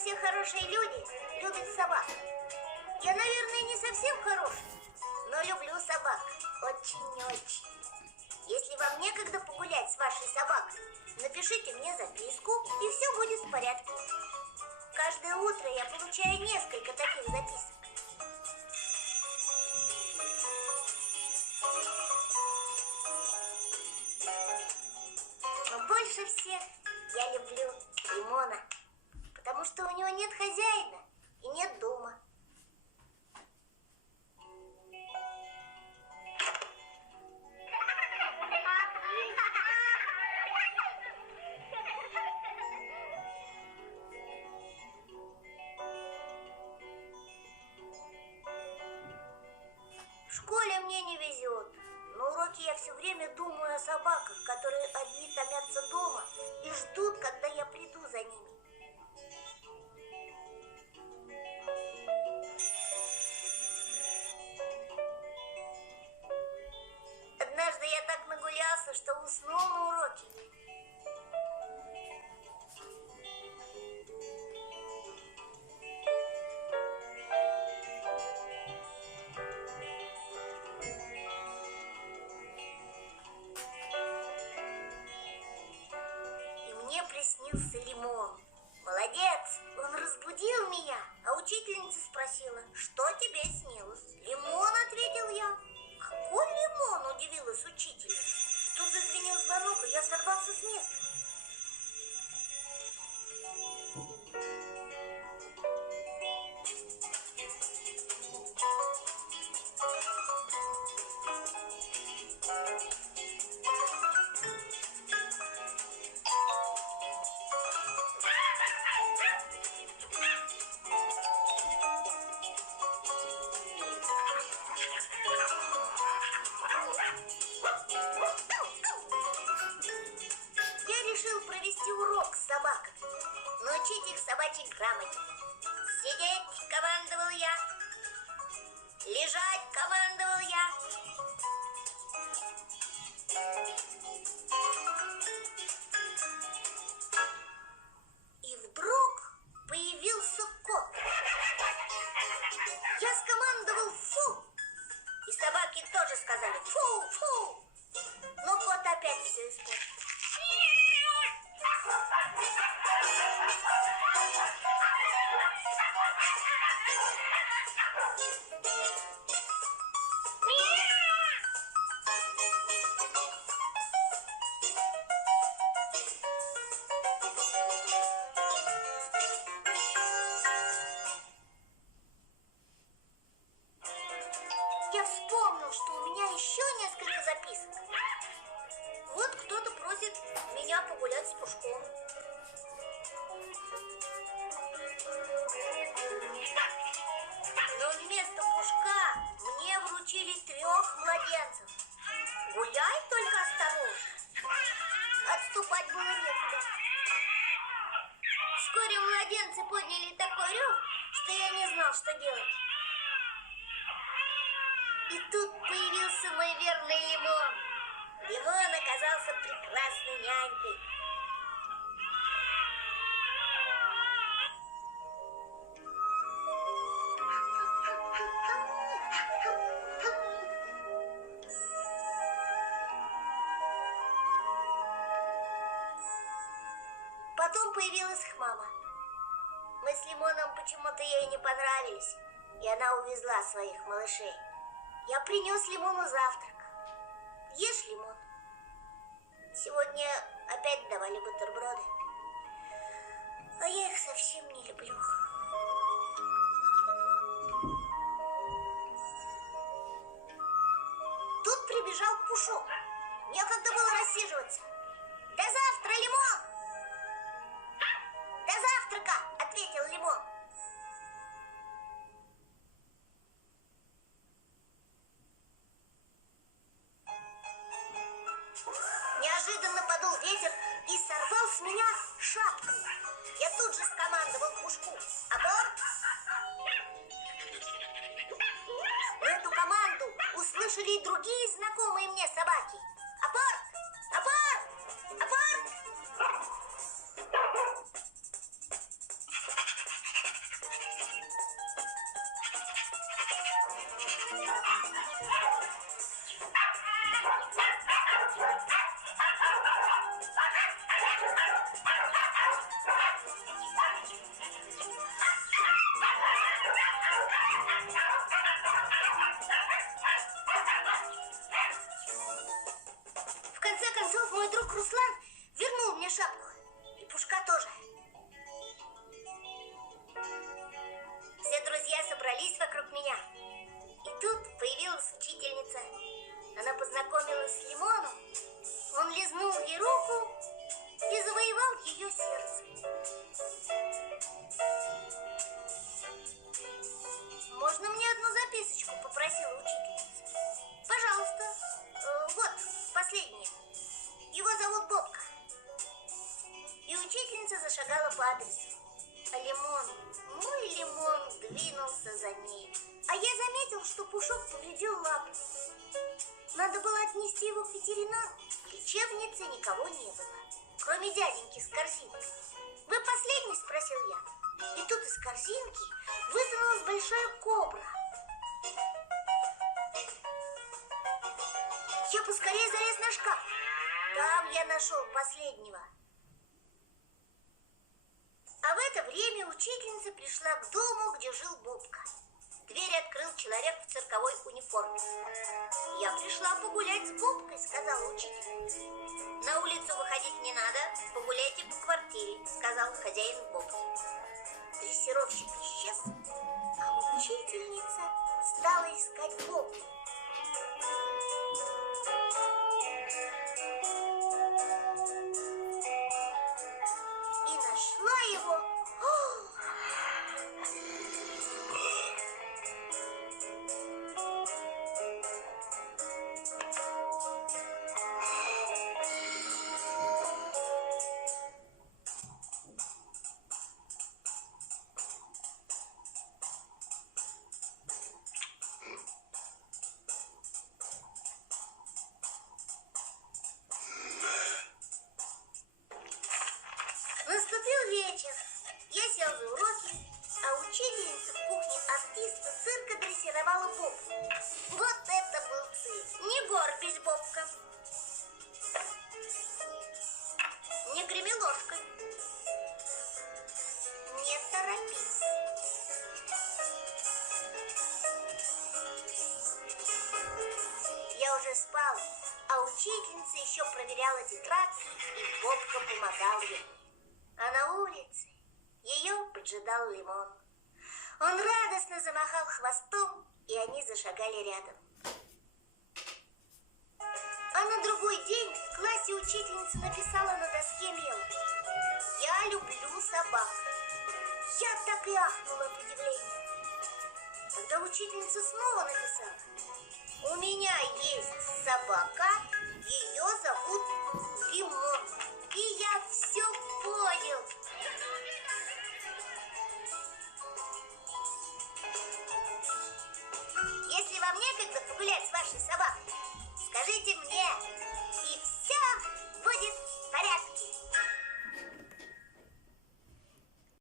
все хорошие люди любят собак. Я, наверное, не совсем хороший, но люблю собак очень-очень. Если вам некогда погулять с вашей собакой, напишите мне записку, и все будет в порядке. Каждое утро я получаю несколько таких записок. Но больше всех я люблю Лимона, потому что у него нет хозяина и нет дома. В школе мне не везет. На уроке я все время думаю о собаках, которые одни томятся дома и ждут, когда я приду за ними. Однажды я так нагулялся, что уснул на уроке. Мне приснился Лимон. Молодец, он разбудил меня, а учительница спросила, что тебе снилось? Лимон, ответил я. Какой лимон? Удивилась учительница. Тут зазвенел звонок, и я сорвался с места. Урок с собаками, научить их собачьей грамоте. Сидеть, командовал я. Лежать, командовал я. И вдруг появился кот. Я скомандовал фу. И собаки тоже сказали фу, фу. Но кот опять все испортил. Я вспомнил, что у меня еще несколько записок. Вот кто-то просит меня погулять с Пушком. Но вместо Пушка мне вручили 3 младенцев. Гуляй, только осторожно. Отступать было некуда. Вскоре младенцы подняли такой рев, что я не знал, что делать. И тут появился мой верный Лимон. Лимон оказался прекрасной нянькой. Потом появилась их мама. Мы с Лимоном почему-то ей не понравились, и она увезла своих малышей. Я принес Лимону завтрак. Ешь, Лимон. Сегодня опять давали бутерброды. А я их совсем не люблю. Тут прибежал Пушок. Некогда было рассиживаться. До завтра, Лимон! До завтрака, ответил Лимон. Неожиданно подул ветер и сорвал с меня шапку. Я тут же скомандовал Пушку. Аборт! Эту команду услышали и другие знакомые мне собаки. Апорт! Апорт! Апорт! Руслан вернул мне шапку. И Пушка тоже. Все друзья собрались вокруг меня. И тут появилась учительница. Она познакомилась с Лимоном. Он лизнул ей руку и завоевал ее сердце. «Можно мне одну записочку?» – попросила учительница. «Пожалуйста. Вот, последняя. Его зовут Бобка». И учительница зашагала по адресу. А мой Лимон двинулся за ней. А я заметил, что Пушок повредил лапу. Надо было отнести его к ветеринару. В лечебнице никого не было, кроме дяденьки с корзинкой. «Вы последний?» – спросил я. И тут из корзинки высунулась большая кобра. Я поскорее залез на шкаф. Там я нашел последнего. А в это время учительница пришла к дому, где жил Бобка. Дверь открыл человек в цирковой униформе. «Я пришла погулять с Бобкой», — сказала учительница. «На улицу выходить не надо, погуляйте по квартире», — сказал хозяин Бобки. Дрессировщик исчез, а учительница стала искать Бобку. И нашла его. Наступил вечер. Я сел за уроки, а учительница в кухне артиста цирка дрессировала Бобку. Вот это был цирк. Не горбись, Бобка. Не греми ложкой. Не торопись. Я уже спал, а учительница еще проверяла тетрадки, и Бобка помогал ей. А на улице ее поджидал Лимон. Он радостно замахал хвостом, и они зашагали рядом. А на другой день в классе учительница написала на доске мелом: «Я люблю собак». Я так и ахнула от удивления. Тогда учительница снова написала: «У меня есть собака, ее зовут Лимон». И я все понял. Если вам некогда погулять с вашей собакой, скажите мне,